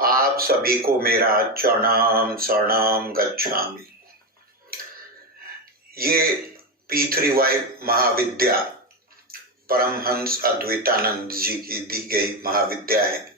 आप सभी को मेरा प्रणाम शरणाम गच्छामि। ये P3Y महाविद्या परमहंस अद्वैतानंद जी की दी गई महाविद्या है,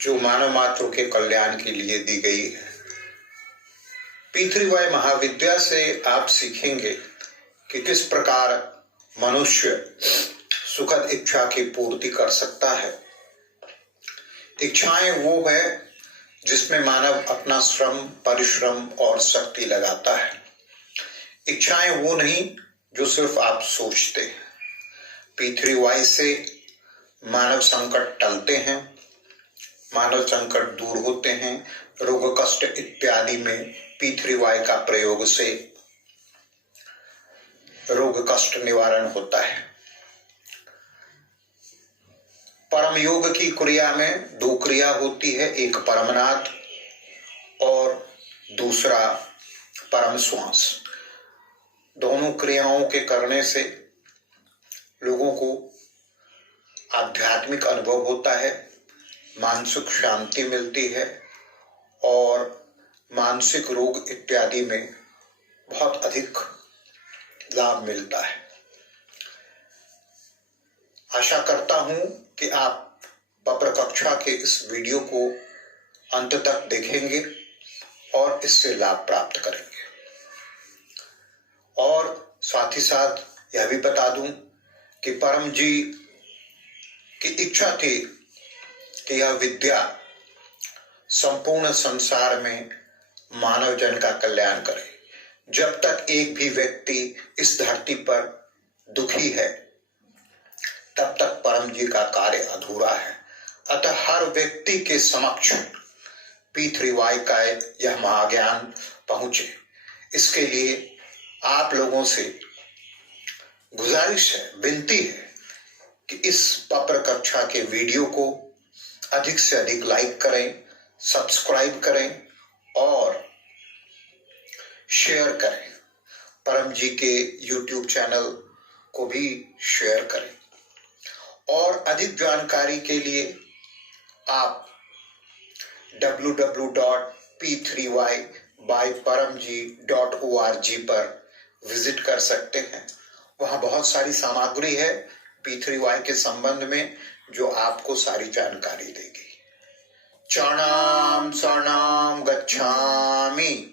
जो मानव मात्र के कल्याण के लिए दी गई है। P3Y महाविद्या से आप सीखेंगे कि किस प्रकार मनुष्य सुखद इच्छा की पूर्ति कर सकता है। इच्छाएं वो है जिसमें मानव अपना श्रम, परिश्रम और शक्ति लगाता है। इच्छाएं वो नहीं जो सिर्फ आप सोचते हैं। P3Y से मानव संकट टलते हैं, मानव संकट दूर होते हैं। रोग कष्ट इत्यादि में P3Y का प्रयोग से रोग कष्ट निवारण होता है। परम योग की क्रिया में दो क्रिया होती है, एक परमनाद और दूसरा परम श्वास। दोनों क्रियाओं के करने से लोगों को आध्यात्मिक अनुभव होता है, मानसिक शांति मिलती है और मानसिक रोग इत्यादि में बहुत अधिक लाभ मिलता है। आशा करता हूं कि आप पत्र कक्षा के इस वीडियो को अंत तक देखेंगे और इससे लाभ प्राप्त करेंगे। और साथ ही साथ यह भी बता दूं कि परम जी की इच्छा थी कि यह विद्या संपूर्ण संसार में मानव जन का कल्याण करे। जब तक एक भी व्यक्ति इस धरती पर दुखी है, तब तक परम जी का कार्य अधूरा है। अतः हर व्यक्ति के समक्ष P3Y का यह महाज्ञान पहुंचे, इसके लिए आप लोगों से गुजारिश है, विनती है कि इस पत्र कक्षा के वीडियो को अधिक से अधिक लाइक करें, सब्सक्राइब करें और शेयर करें। परम जी के YouTube चैनल को भी शेयर करें। और अधिक जानकारी के लिए आप www.p3ybyparamji.org पर विजिट कर सकते हैं। वहां बहुत सारी सामग्री है P3Y के संबंध में, जो आपको सारी जानकारी देगी। चरणाम शरणाम गच्छामि।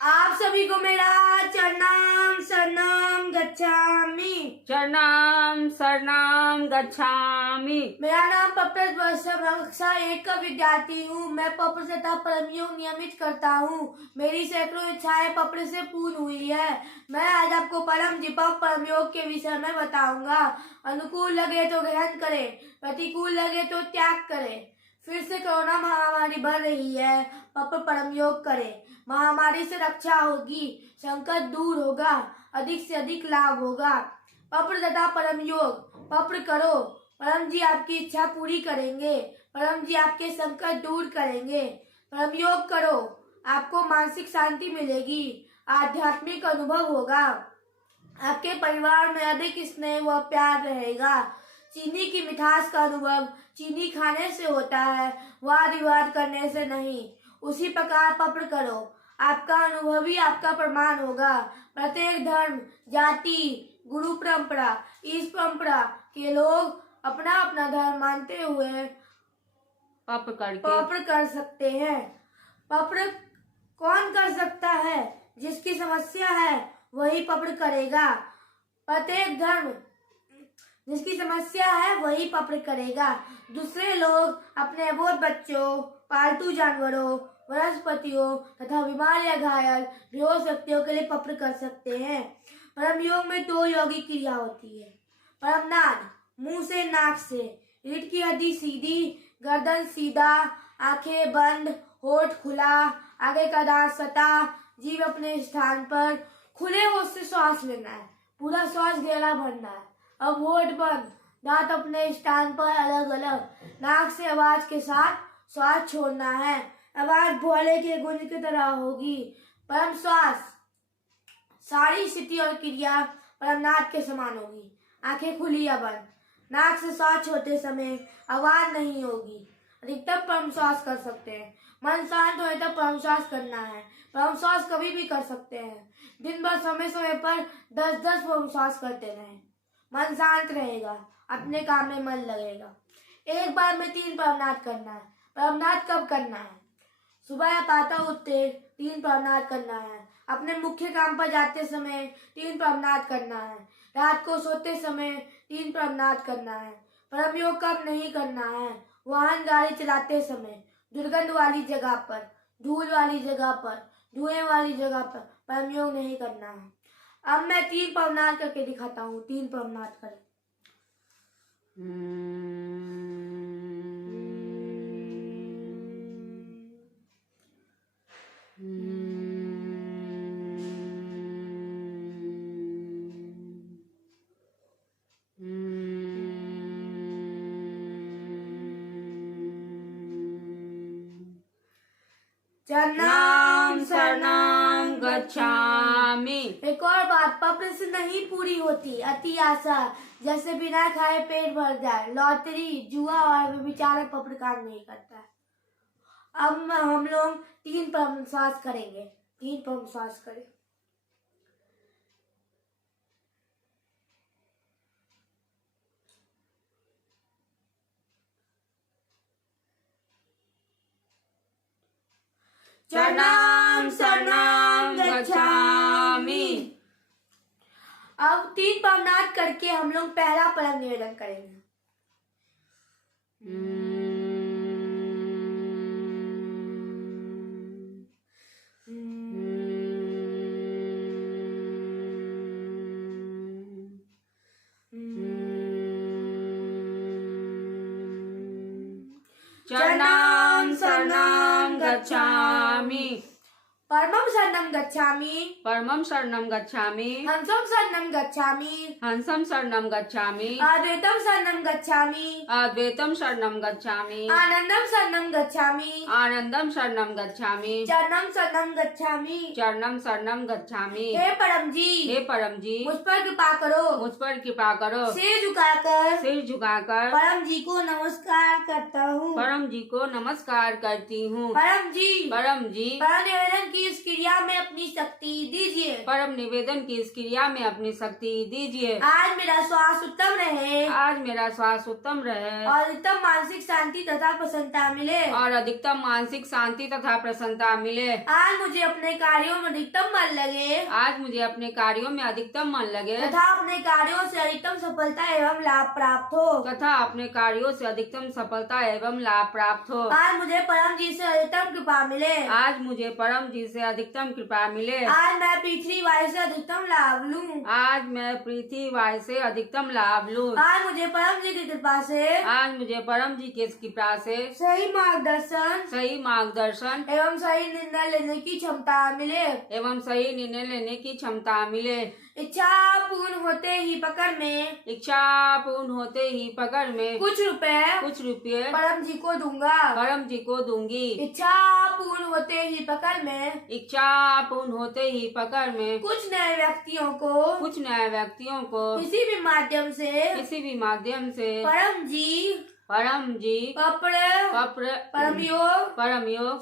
आप सभी को मेरा चरणाम शरणाम गच्छामि। चरणाम शरणाम गच्छामि। मेरा नाम पप्रज वर्षा, कक्षा 1 का विद्यार्थी हूँ। मैं पप्र तथा परम योग नियमित करता हूँ। मेरी सैकड़ों इच्छाएं पप्र से पूर्ण हुई है। मैं आज आपको परम जीपक परम योग के विषय में बताऊंगा। अनुकूल लगे तो ग्रहण करें, प्रतिकूल लगे तो त्याग करें। फिर से कोरोना महामारी बढ़ रही है, पप्र परम योग करें। महामारी से रक्षा होगी, संकट दूर होगा, अधिक से अधिक लाभ होगा। पप्र तथा परम योग पप्र करो, परम जी आपकी इच्छा पूरी करेंगे। परम जी आपके संकट दूर करेंगे। परम योग करो, आपको मानसिक शांति मिलेगी, आध्यात्मिक अनुभव होगा। आपके परिवार में अधिक स्नेह व प्यार रहेगा। चीनी की मिठास का अनुभव चीनी खाने से होता है, वाद विवाद करने से नहीं। उसी प्रकार पप्र करो, आपका अनुभव ही आपका प्रमाण होगा। प्रत्येक धर्म, जाति, गुरु परंपरा, इस परंपरा के लोग अपना अपना धर्म मानते हुए पप्र कर सकते हैं। पप्र कौन कर सकता है? जिसकी समस्या है वही पप्र करेगा। प्रत्येक धर्म जिसकी समस्या है वही पप्र करेगा। दूसरे लोग अपने अबोध बच्चों, पालतू जानवरों, वनस्पतियों तथा बीमार या घायल बेहोश व्यक्तियों के लिए पप्र कर सकते हैं। परम योग में 2 यौगिक क्रिया होती है। परमनाद, मुंह से नाक से, रीढ़ की हड्डी सीधी, गर्दन सीधा, आंखें बंद, होठ खुला, आगे का दांत सटा, जीभ अपने स्थान पर। खुले होठ से श्वास लेना है, पूरा श्वास गहरा भरना है। अब होठ बंद, दांत अपने स्थान पर अलग अलग, नाक से आवाज के साथ श्वास छोड़ना है। आवाज भोले के गुंज की तरह होगी। परम श्वास, सारी स्थिति और क्रिया परमनाद के समान होगी। आंखें खुली या बंद, नाक से श्वास छोड़ते समय आवाज नहीं होगी। अधिकतम परम श्वास कर सकते हैं। मन शांत होए तब परम श्वास करना है। परम श्वास कभी भी कर सकते हैं। दिन भर समय समय पर 10-10 परम श्वास करते रहें। मन शांत रहेगा, अपने काम में मन लगेगा। एक बार में 3 परमनाथ करना है। परमनाथ कब करना है? सुबह या प्रातः उठते 3 परमनाथ करना है। अपने मुख्य काम पर जाते समय 3 परमनाथ करना है। रात को सोते समय 3 परमनाथ करना है। परम योग कब नहीं करना है? वाहन गाड़ी चलाते समय, दुर्गंध वाली जगह पर, धूल वाली जगह पर, धुएं वाली जगह पर परम योग नहीं करना है। अब मैं 3 परमनाथ करके दिखाता हूँ। 3 परमनाथ करें। नाम शरणं गच्छामि। एक और बात, पप्र से नहीं पूरी होती अति आशा। जैसे बिना खाए पेट भर जाए, लॉटरी, जुआ और बेचारा पप्र काम नहीं करता है। अब हम लोग 3 परम श्वास करेंगे। 3 परम श्वास करें। नाम शरणं गच्छामि। अब 3 परमनाथ करके हम लोग पहला परम निवेदन करेंगे। नाम शरणं गच्छामि। परमं शरणं गच्छामि। परमं शरणं गच्छामि। हंसं शरणं गच्छामि। हंसं शरणं गच्छामि। अद्वैतं शरणं गच्छामि। अद्वैतं शरणं गच्छामि। आनंदं शरणं गच्छामि। आनंदं शरणं गच्छामि। चरणं शरणं गच्छामि। चरणं शरणं गच्छामि। हे परम जी, हे परम जी, मुझ पर कृपा करो। मुझ पर कृपा करो। सिर झुकाकर परम जी को नमस्कार करता हूँ। परम जी को नमस्कार करती हूँ। परम जी, परम जी, परम निवेदन की इस क्रिया में अपनी शक्ति दीजिए। परम निवेदन की इस क्रिया में अपनी शक्ति दीजिए। आज मेरा श्वास उत्तम रहे। आज मेरा श्वास उत्तम रहे। और अधिकतम मानसिक शांति तथा प्रसन्नता मिले। और अधिकतम मानसिक शांति तथा प्रसन्नता मिले। आज मुझे अपने कार्यों में अधिकतम मन लगे। आज मुझे अपने कार्यों में अधिकतम मन लगे। तथा अपने कार्यों से अधिकतम सफलता एवं लाभ प्राप्त हो। तथा अपने कार्यों से अधिकतम सफलता एवं लाभ प्राप्त हो। आज मुझे परम जी से अधिकतम कृपा मिले। आज मुझे परम जी से अधिकतम कृपा मिले। आज मैं पृथ्वी वायु से अधिकतम लाभ लूं। आज मैं पृथ्वी वायु से अधिकतम लाभ लूं। आज मुझे परम जी की कृपा से, आज मुझे परम जी की कृपा से सही मार्गदर्शन एवं सही निर्णय लेने की क्षमता मिले। एवं सही निर्णय लेने की क्षमता मिले। इच्छा पूर्ण होते ही पकड़ में, इच्छा पूर्ण होते ही पकड़ में कुछ रुपए परम जी को दूंगा। परम जी को दूंगी। इच्छा पूर्ण होते ही पकड़ में, इच्छा पूर्ण होते ही पकड़ में कुछ नए व्यक्तियों को किसी भी माध्यम से परम जी परम योग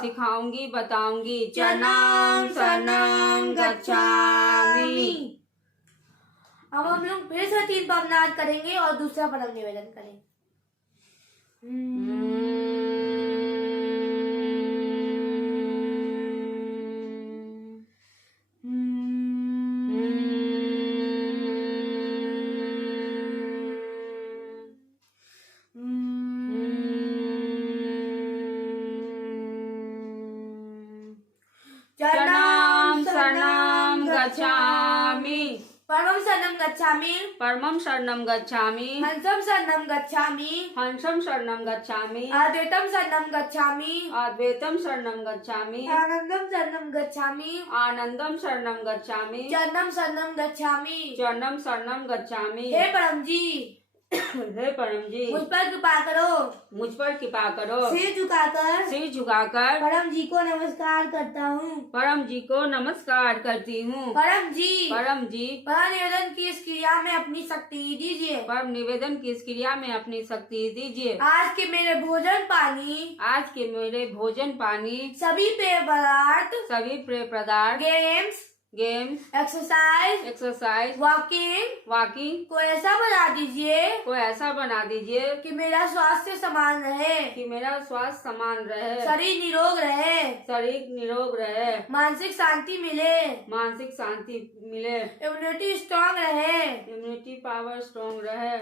सिखाऊंगी बताऊंगी। चरणं शरणं गच्छामि। अब हम लोग फिर से 3 परमनाथ करेंगे और दूसरा परम निवेदन करेंगे। चरणं शरणं गच्छामि। परमं शरणं गच्छामि। परमं शरणं गच्छामि। हंसं शरणं गच्छामि। हंसं शरणं गच्छामि। अद्वैतं शरणं गच्छामि। अद्वैतं शरणं गच्छामि। आनंदं शरणं गच्छामि। आनंदं शरणं गच्छामि। चरणं शरणं गच्छामि। चरणं शरणं गच्छामि। हे परम जी, हे परम जी, मुझ पर कृपा करो। मुझ पर कृपा करो। सिर झुकाकर सिर झुकाकर परम जी को नमस्कार करता हूँ। परम जी को नमस्कार करती हूँ। परम जी, परम जी, परम निवेदन की इस क्रिया में अपनी शक्ति दीजिए। परम निवेदन की इस क्रिया में अपनी शक्ति दीजिए। आज के मेरे भोजन पानी, आज के मेरे भोजन पानी, सभी पेय पदार्थ, सभी पेय पदार्थ, गेम्स, एक्सरसाइज, वॉकिंग को को ऐसा बना दीजिए ऐसा बना दीजिए कि मेरा स्वास्थ्य समान रहे, कि मेरा स्वास्थ्य समान रहे, शरीर निरोग रहे, शरीर निरोग रहे, मानसिक शांति मिले, मानसिक शांति मिले, इम्यूनिटी स्ट्रांग रहे, इम्यूनिटी पावर स्ट्रॉन्ग रहे,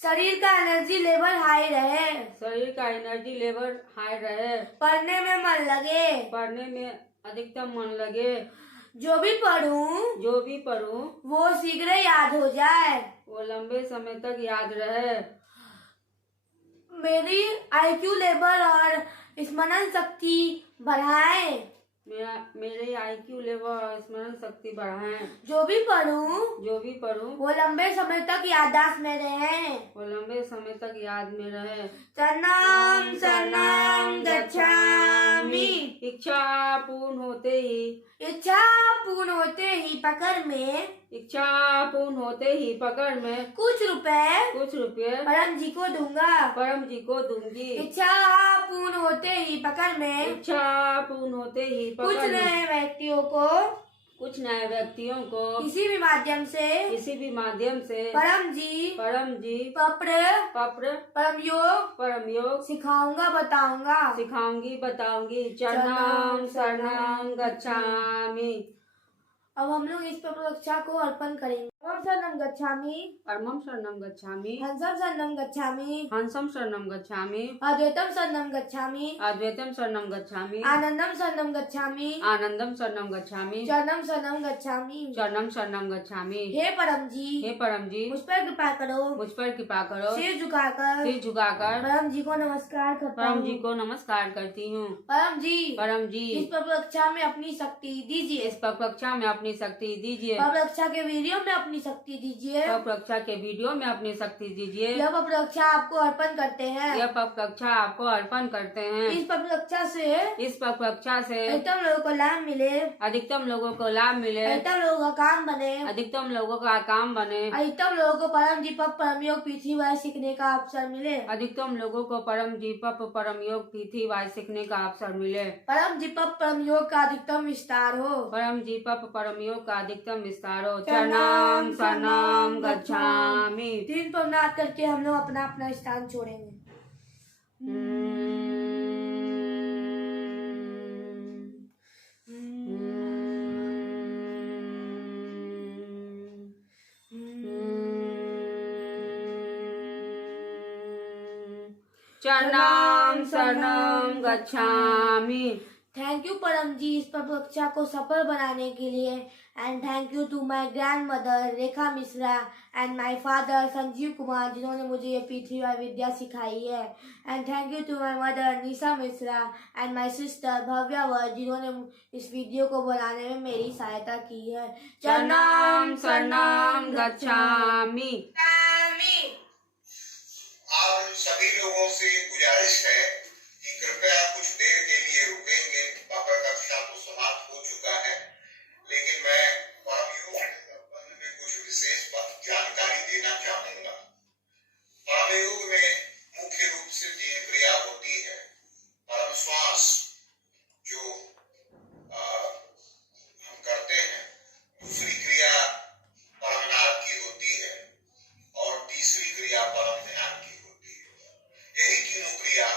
शरीर का एनर्जी लेवल हाई रहे, शरीर का एनर्जी लेवल हाई रहे, पढ़ने में मन लगे, पढ़ने में अधिकतम मन लगे, जो भी पढ़ूं जो भी पढ़ूं वो शीघ्र याद हो जाए, वो लंबे समय तक याद रहे, मेरी IQ लेवल और स्मरण शक्ति बढ़ाए, मेरे IQ लेवल और स्मरण शक्ति बढ़ाएं, जो भी पढ़ूं वो लंबे समय तक याददाश्त में रहे। वो लंबे समय तक याद में रहे। शरणं शरणं गच्छामि। इच्छा पूर्ण होते ही पकड़ में कुछ रुपए परम जी को दूंगा। परम जी को दूंगी। इच्छा पूर्ण होते ही पकड़ में कुछ नए व्यक्तियों को किसी भी माध्यम से परम जी परम योग सिखाऊंगा बताऊंगी। चरणं शरणं गच्छामि। अब हम लोग इस प्रक्षा को अर्पण करेंगे। परमं शरणं गच्छामि, हंसं शरणं गच्छामि, अद्वैतम शरणं गच्छामि, आनंदम शरणं गच्छामि, चरणं शरणं गच्छामि। हे परम जी, मुझ पर कृपा करो। सिर झुकाकर परम जी को नमस्कार करती हूँ। परम जी, इस प्रक्षा में अपनी शक्ति दीजिए। प्रक्षा के वीडियो में अपनी शक्ति दीजिए। यह प्रक्षा आपको अर्पण करते हैं। इस प्रक्षा से अधिकतम लोगों को लाभ मिले, अधिकतम लोगों का काम बने, अधिकतम लोगों को परम जी पर परम योग पृथ्वीवार सीखने का अवसर मिले, परम जी पर परम योग का अधिकतम विस्तार हो। चरणं शरणं गच्छामि। 3 प्रणाम करके हम लोग अपना अपना स्थान छोड़ेंगे। चरणं शरणं गच्छामि। थैंक यू परम जी इस प्रक्षा को सफल बनाने के लिए। And thank you to my grandmother Rekha Mishra and my father Sanjeev Kumar जिन्होंने मुझे ये पृथ्वीवार विद्या सिखाई है। And thank you to my mother Nisha Mishra and my sister Bhavya वर जिन्होंने इस वीडियो को बनाने में मेरी सहायता की है। चरणं शरणं गच्छामि। आप सभी लोगों से गुजारिश है कि कृपया कुछ देर के लिए रुकेंगे। पापड़ कक्षा तो समाप्त हो चुका है, लेकिन मैं परम योग के संबंध में कुछ विशेष जानकारी देना चाहूंगा। परम योग में मुख्य रूप से 3 क्रिया होती है। परम श्वास जो हम करते हैं, दूसरी क्रिया परम नाद की होती है और तीसरी क्रिया परम ध्यान की होती है। यही तीनों क्रिया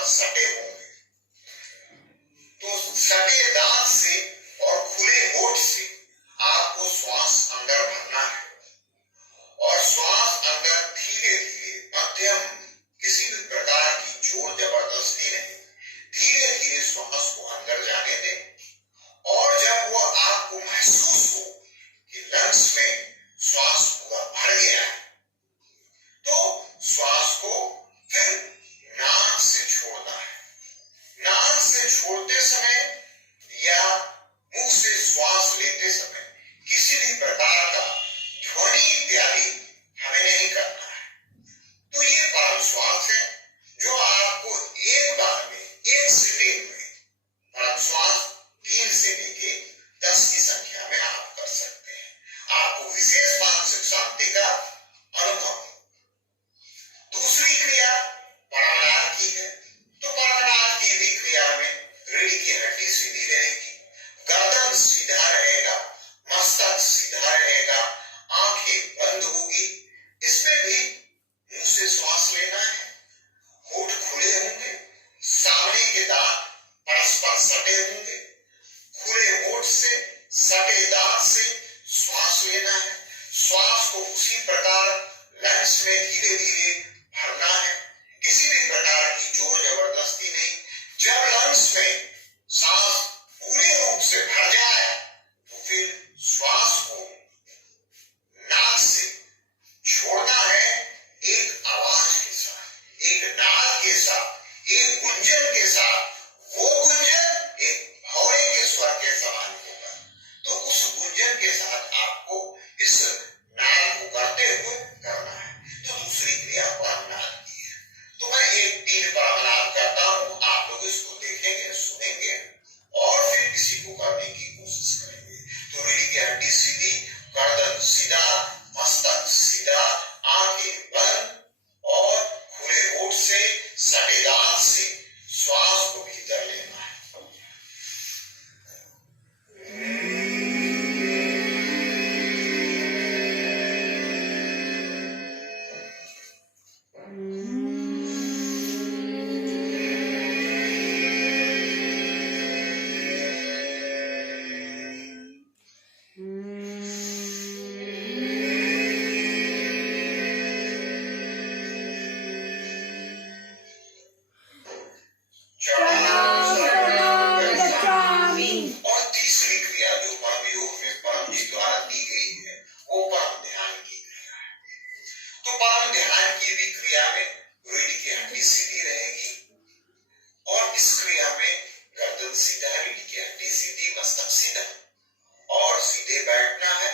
पर सटे होंगे। तो सटे दांत से और खुले होठ से आपको श्वास अंदर भरना है और श्वास अंदर धीरे धीरे मध्यम, किसी भी प्रकार की जोर जबरदस्ती नहीं, धीरे धीरे श्वास को अंदर जाने दें। और जब वो आपको महसूस हो कि लंग्स में श्वास पूरा भर गया है, तो श्वास को फिर नाक से छोड़ना है। नाक से छोड़ते समय या मुख से श्वास लेते समय किसी भी प्रकार का ध्वनि इत्यादि हमें नहीं करना है। तो ये परम श्वास है जो आपको एक बार में, एक सिटिंग में परम श्वास 3 से लेके 10 की संख्या में आप कर सकते हैं। आपको विशेष मानसिक शांति का अनुभव। दूसरी क्रिया परमनाद की है। तो परमनाद की भी क्रिया में रीढ़ की हड्डी सीधी रहेगी, गर्दन सीधा रहेगा, मस्तक सीधा रहेगा, आंखें बंद होगी। इसमें भी मुंह से श्वास लेना है, होठ खुले होंगे, सामने के दांत परस्पर सटे होंगे, खुले होठ से सटे दांत से श्वास लेना है। श्वास को उसी प्रकार लंग्स में धीरे धीरे भरना है, किसी भी प्रकार की जोर जबरदस्ती नहीं। जब लंग्स में सांस पूरे रूप से भर जाए तो फिर श्वास को नाक से छोड़ना है, एक आवाज के साथ, एक नाद के साथ, एक गुंजन के साथ। वो गुंजन एक भौरे के स्वर के समान होगा। तो उस गुंजन के साथ आपको इस नाद को करते हुए करना है। तो दूसरी क्रिया परमनाद की है। तो मैं एक 3 परमनाद करता हूं, आप लोग इसको देखेंगे, सुनेंगे और फिर किसी को करने की कोशिश करेंगे। तो रीढ़ की हड्डी सीधी, गर्दन सीधा, मस्तक सीधा, आंखें बंद और खुले होठ से सटे दांत से श्वास को भीतर लेना है। और तीसरी क्रिया जो परम योग में परम जी द्वारा दी गई है वो परम ध्यान की क्रिया है। तो परम ध्यान की भी क्रिया में रीढ़ की हड्डी सीधी रहेगी और इस क्रिया में गर्दन सीधा, रीढ़ की हड्डी सीधी, मस्तक सीधा और सीधे बैठना है।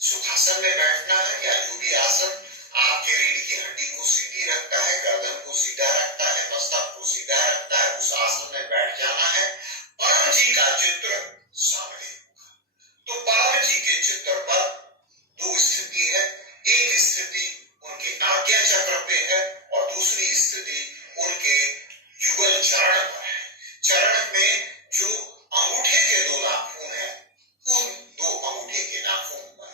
सुखासन में बैठना है या जो भी आसन आपके रीढ़ की हड्डी को सीधी रखता है, गर्दन को सीधा रखता है, मस्तक को सीधा रखता है, उस आसन में बैठ जाना है। परम जी का चित्र सामने होगा। तो परम जी के चित्र पर 2 स्थिति है। एक स्थिति उनके आज्ञा चक्र पे है और दूसरी स्थिति उनके युगल चरण पर है। चरण में जो अंगूठे के 2 नाखून है, उन 2 अंगूठे के नाखून पर।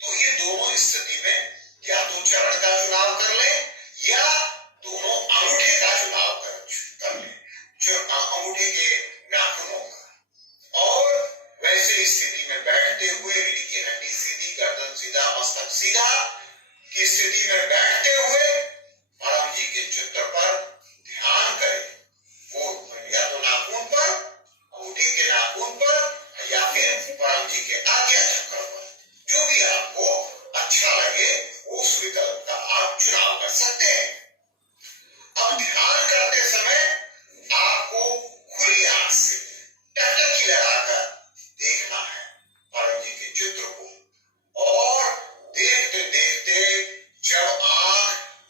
तो ये दोनों स्थिति में या तो चरण का चुनाव कर ले या दोनों अंगूठे का चुनाव कर ले, जो अंगूठे के नाखूनों का। और वैसे स्थिति में बैठते हुए रीढ़ की हड्डी सीधी, गर्दन सीधा, मस्तक सीधा की स्थिति में बैठते हुए परम जी के चित्र पर ध्यान करें। वो या तो नाखून पर, अंगूठे के नाखून पर या फिर परम जी के आज्ञा चक्र पर, जो भी आपको अच्छा लगे उस विकल्प का आप चुनाव कर सकते हैं। अब ध्यान करते समय आपको खुली आंख से टकटकी लगाकर देखना है परम जी के चित्र को और देखते देखते जब आंख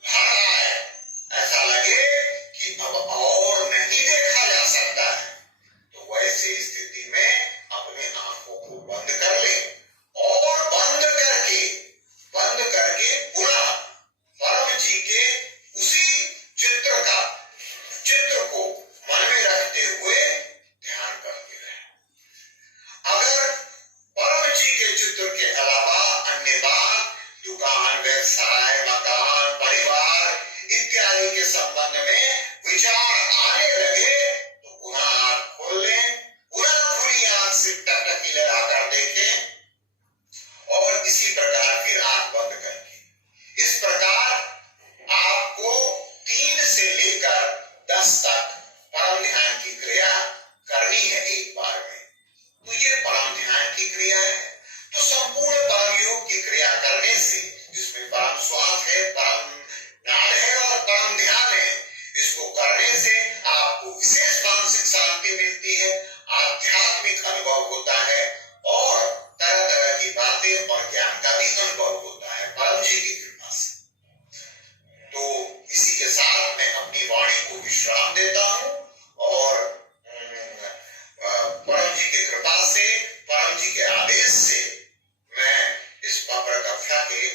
आध्यात्मिक अनुभव होता है और तरह तरह की बातें और ज्ञान का भी अनुभव होता है परम जी की कृपा से। तो इसी के साथ मैं अपनी वाणी को विश्राम देता हूं और परम जी की कृपा से, परम जी के आदेश से मैं इस पत्र कक्षा के